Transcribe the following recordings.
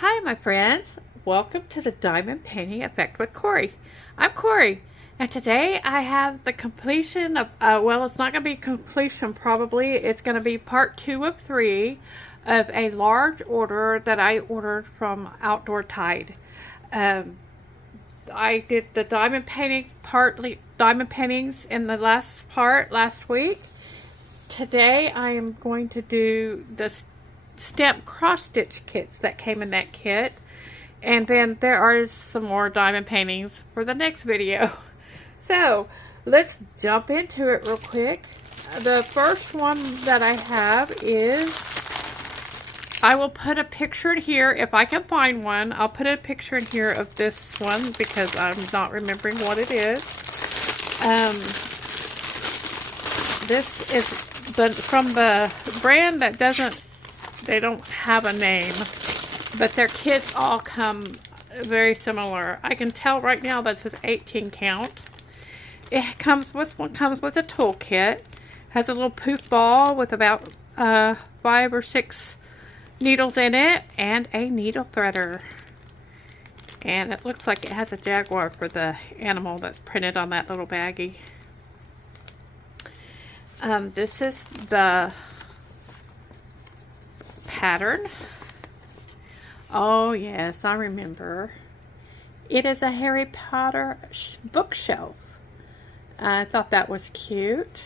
Hi, my friends. Welcome to the Diamond Painting Effect with Cori. I'm Cori, and today I have the completion of, well, it's not going to be completion probably. It's going to be part 2 of 3 of a large order that I ordered from Outdoor Tide. I did the diamond paintings in the last week. Today I am going to do the stamp cross-stitch kits that came in that kit, and then there are some more diamond paintings for the next video. So let's jump into it real quick. The first one that I have is, I will put a picture in here if I can find one. I'll put a picture in here of this one because I'm not remembering what it is. This is from the brand that they don't have a name, but their kits all come very similar. I can tell right now that says 18 count. It comes with a toolkit. Has a little poof ball with about 5 or 6 needles in it and a needle threader. And it looks like it has a jaguar for the animal that's printed on that little baggie. This is the pattern. Oh yes, I remember. It is a Harry Potter bookshelf. I thought that was cute.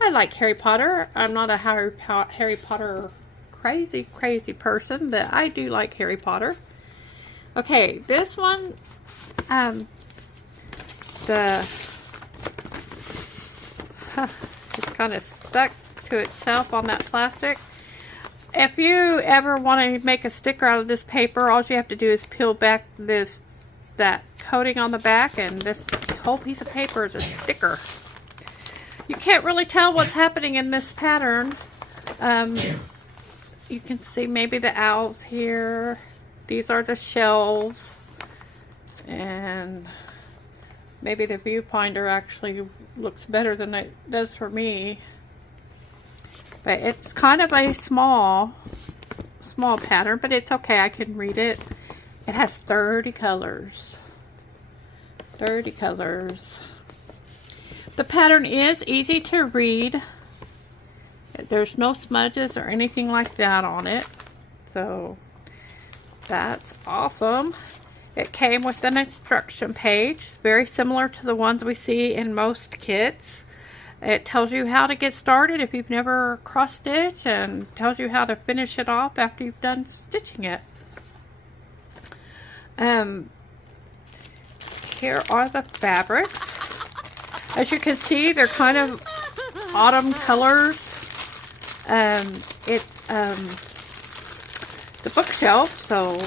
I like Harry Potter. I'm not a Harry Potter crazy person, but I do like Harry Potter. Okay, this one, it's kind of stuck to itself on that plastic. If you ever want to make a sticker out of this paper, all you have to do is peel back that coating on the back, and this whole piece of paper is a sticker. You can't really tell what's happening in this pattern. You can see maybe the owls here. These are the shelves, and maybe the viewfinder actually looks better than it does for me. But it's kind of a small pattern, but it's okay. I can read it. It has 30 colors. 30 colors. The pattern is easy to read. There's no smudges or anything like that on it. So that's awesome. It came with an instruction page, very similar to the ones we see in most kits. It tells you how to get started if you've never cross-stitched, and tells you how to finish it off after you've done stitching it. Here are the fabrics. As you can see, they're kind of autumn colors. It's the bookshelf, so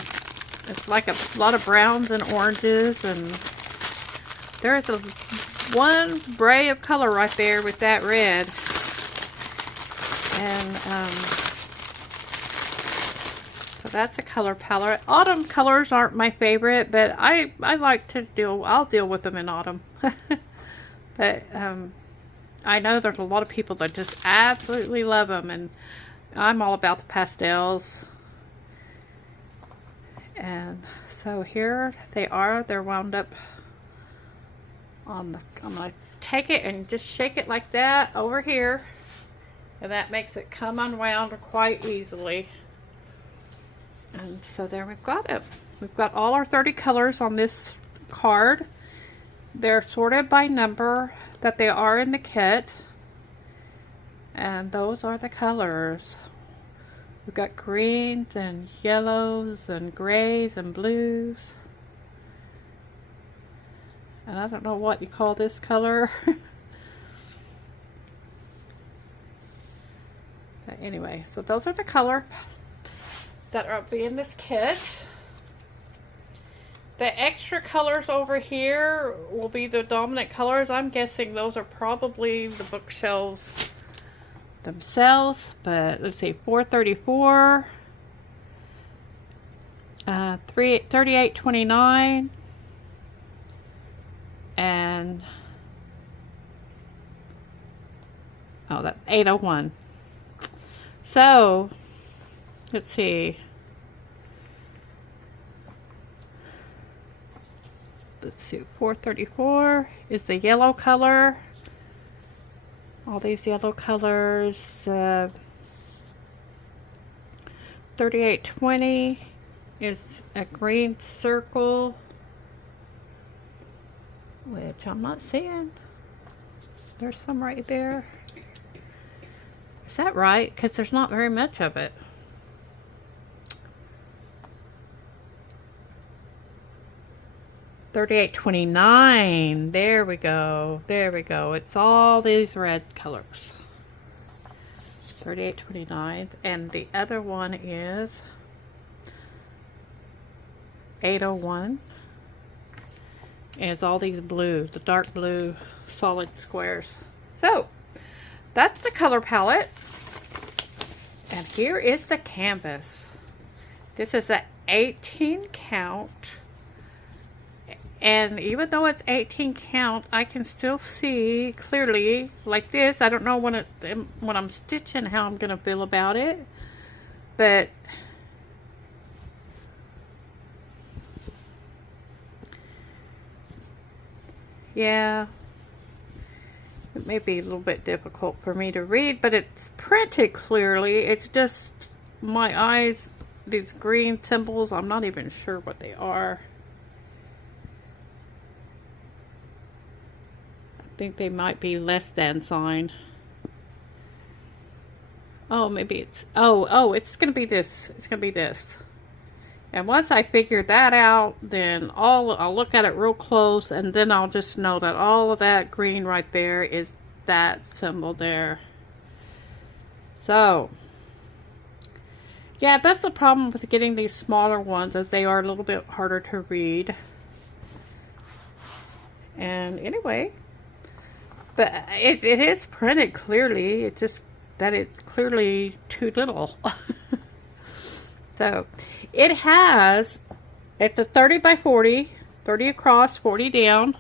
it's like a lot of browns and oranges, and there's one bray of color right there with that red. And so that's a color palette. Autumn colors aren't my favorite, but I like to I'll deal with them in autumn. But I know there's a lot of people that just absolutely love them, and I'm all about the pastels. And so here they are. They're wound up on the, I'm going to take it and just shake it like that over here, and that makes it come unwound quite easily. And so there we've got it. We've got all our 30 colors on this card. They're sorted by number that they are in the kit, and those are the colors. We've got greens and yellows and grays and blues. And I don't know what you call this color. But anyway, so those are the color that are in this kit. The extra colors over here will be the dominant colors. I'm guessing those are probably the bookshelves themselves. But let's see, 434, 3829, and oh, that's 801. So let's see. let's see, 434 is the yellow color. All these yellow colors. 3820 is a green circle, which I'm not seeing. There's some right there. Is that right? Because there's not very much of it. $38.29. There we go. There we go. It's all these red colors. $38.29. And the other one is $8.01. And it's all these blues, the dark blue solid squares. So that's the color palette. And here is the canvas. This is an 18 count. And even though it's 18 count, I can still see clearly like this. I don't know when I'm stitching how I'm going to feel about it. But yeah, it may be a little bit difficult for me to read, but it's printed clearly. It's just my eyes, these green symbols, I'm not even sure what they are. I think they might be less than sign. Oh, maybe it's, oh, it's going to be this. It's going to be this. And once I figure that out, then I'll look at it real close, and then I'll just know that all of that green right there is that symbol there. So, yeah, that's the problem with getting these smaller ones, as they are a little bit harder to read. And anyway, but it is printed clearly. It's just that it's clearly too little. So it has, it's a 30 by 40, 30 across, 40 down.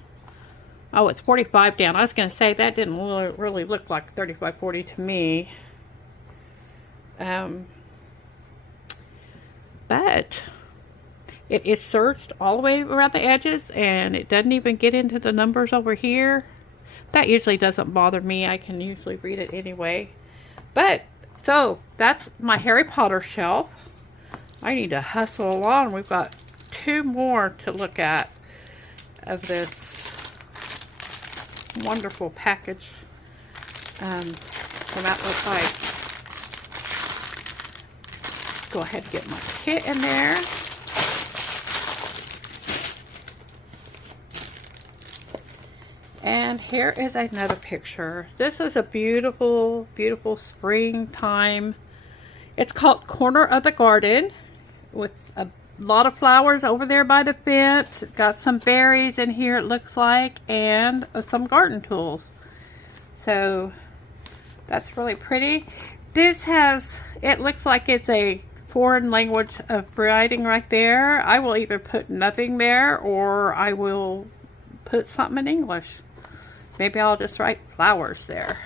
Oh, it's 45 down. I was going to say that didn't really look like 30 by 40 to me. But it is serged all the way around the edges, and it doesn't even get into the numbers over here. That usually doesn't bother me. I can usually read it anyway. But, so, that's my Harry Potter shelf. I need to hustle along. We've got 2 more to look at of this wonderful package from Atlas Light. Go ahead and get my kit in there. And here is another picture. This is a beautiful, beautiful springtime. It's called Corner of the Garden, with a lot of flowers over there by the fence. It's got some berries in here, it looks like, and some garden tools. So that's really pretty. This has, it looks like it's a foreign language of writing right there. I will either put nothing there, or I will put something in English. Maybe I'll just write flowers there.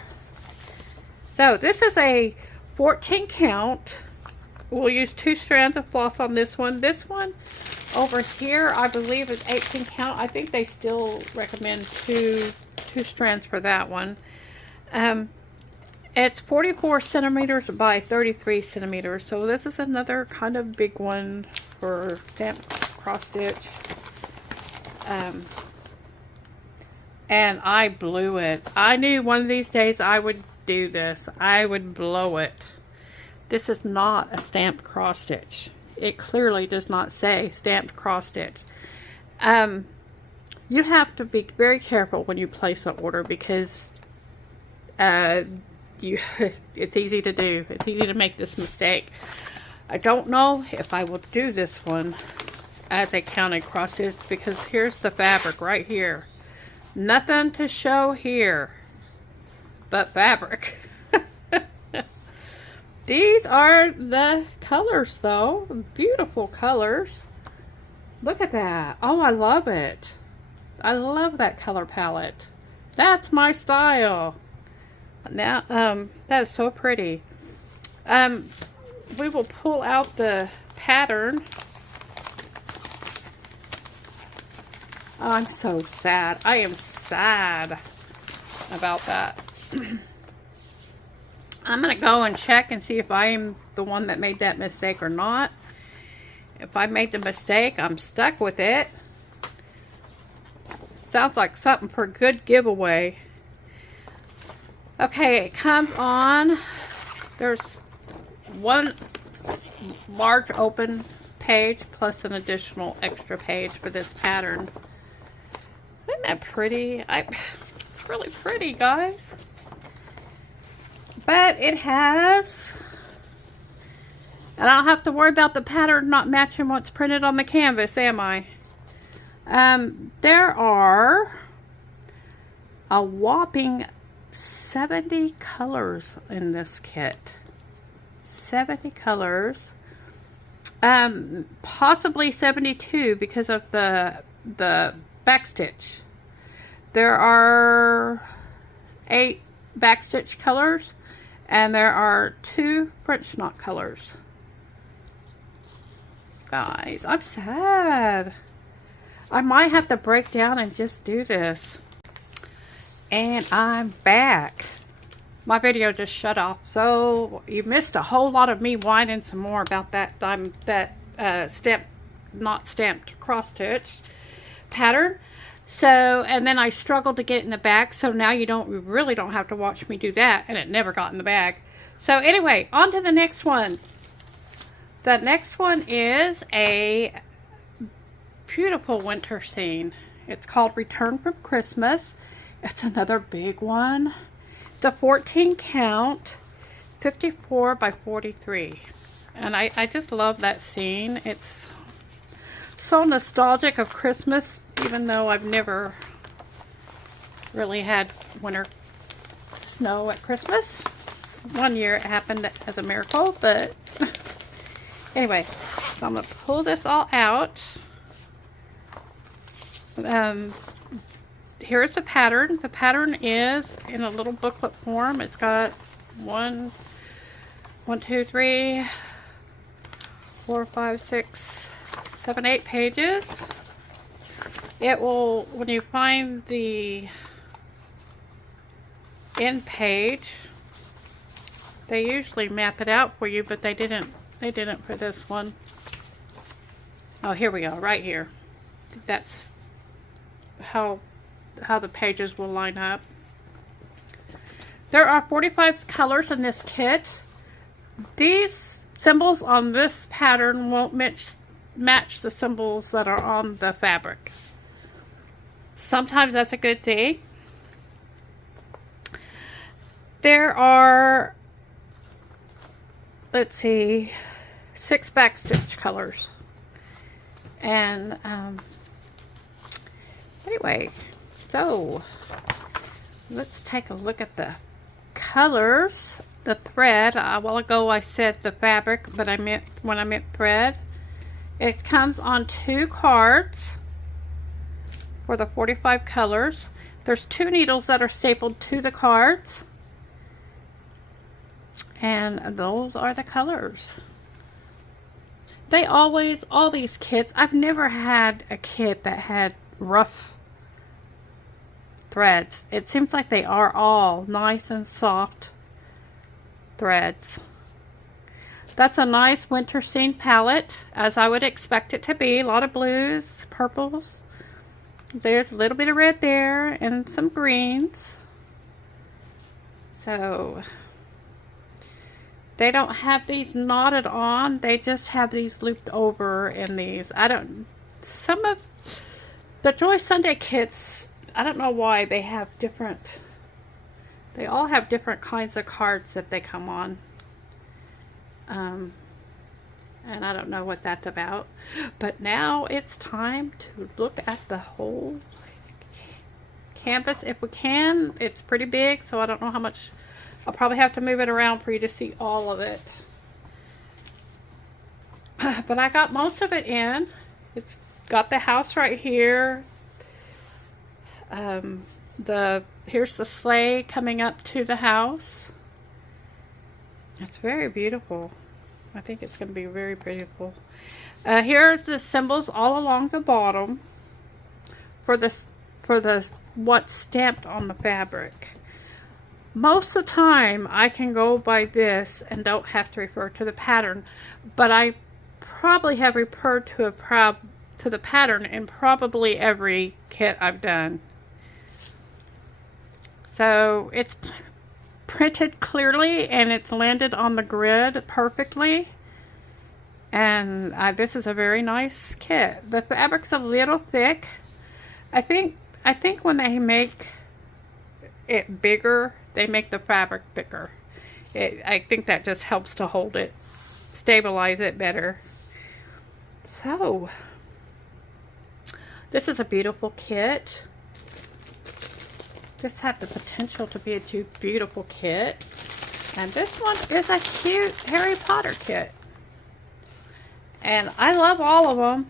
So this is a 14 count. We'll use 2 strands of floss on this one. This one over here, I believe, is 18 count. I think they still recommend two strands for that one. It's 44 centimeters by 33 centimeters. So this is another kind of big one for stamped cross stitch. And I blew it. I knew one of these days I would do this. I would blow it. This is not a stamped cross stitch. It clearly does not say stamped cross stitch. You have to be very careful when you place an order, because it's easy to do. It's easy to make this mistake. I don't know if I will do this one as a counted cross stitch, because here's the fabric right here. Nothing to show here but fabric. These are the colors, though. Beautiful colors. Look at that. Oh, I love it. I love that color palette. That's my style. Now, that is so pretty. We will pull out the pattern. I'm so sad. I am sad about that. I'm going to go and check and see if I am the one that made that mistake or not. If I made the mistake, I'm stuck with it. Sounds like something for a good giveaway. Okay, it comes on. There's one large open page plus an additional extra page for this pattern. Isn't that pretty? It's really pretty, guys. But it has, and I don't have to worry about the pattern not matching what's printed on the canvas, am I? There are a whopping 70 colors in this kit. 70 colors. Possibly 72 because of the backstitch. There are 8 backstitch colors. And there are 2 French knot colors. Guys, I'm sad. I might have to break down and just do this. And I'm back. My video just shut off. So you missed a whole lot of me whining some more about that not stamped cross stitch pattern. So, and then I struggled to get in the bag, so now you really don't have to watch me do that, and it never got in the bag. So anyway, on to the next one. The next one is a beautiful winter scene. It's called Return from Christmas. It's another big one. It's a 14 count, 54 by 43. And I just love that scene. It's so nostalgic of Christmas, even though I've never really had winter snow at Christmas. One year it happened as a miracle, but anyway, so I'm going to pull this all out. Here's the pattern. The pattern is in a little booklet form. It's got 1, 2, 3, 4, 5, 6, 7, 8 pages. It will, when you find the end page, they usually map it out for you, but they didn't for this one. Oh, here we go, right here. That's how the pages will line up. There are 45 colors in this kit. These symbols on this pattern won't match the symbols that are on the fabric. Sometimes that's a good thing. There are, let's see, 6 backstitch colors. And anyway, so let's take a look at the colors. The thread, a while ago I said the fabric, but when I meant thread. It comes on 2 cards for the 45 colors. There's 2 needles that are stapled to the cards. And those are the colors. They always, all these kits, I've never had a kit that had rough threads. It seems like they are all nice and soft threads. That's a nice winter scene palette, as I would expect it to be. A lot of blues, purples. There's a little bit of red there and some greens. So they don't have these knotted on. They just have these looped over in these. Some of the Joy Sunday kits, I don't know why they have different. They all have different kinds of cards that they come on. And I don't know what that's about. But now it's time to look at the whole canvas if we can. It's pretty big, so I don't know how much. I'll probably have to move it around for you to see all of it. But I got most of it in. It's got the house right here. Here's the sleigh coming up to the house. It's very beautiful. I think it's going to be very beautiful. Here are the symbols all along the bottom for the what's stamped on the fabric. Most of the time I can go by this and don't have to refer to the pattern, but I probably have referred to the pattern in probably every kit I've done. So it's printed clearly and it's landed on the grid perfectly. And this is a very nice kit. The fabric's a little thick. I think when they make it bigger, they make the fabric thicker. I think that just helps to hold it, stabilize it better. So, this is a beautiful kit. This had the potential to be a beautiful kit. And this one is a cute Harry Potter kit. And I love all of them.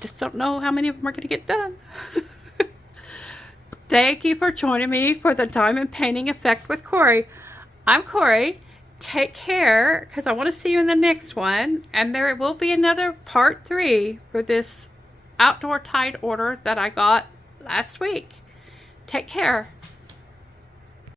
Just don't know how many of them are going to get done. Thank you for joining me for the Diamond Painting Effect with Cori. I'm Cori. Take care, because I want to see you in the next one. And there will be another part 3 for this outdoor tide order that I got last week. Take care.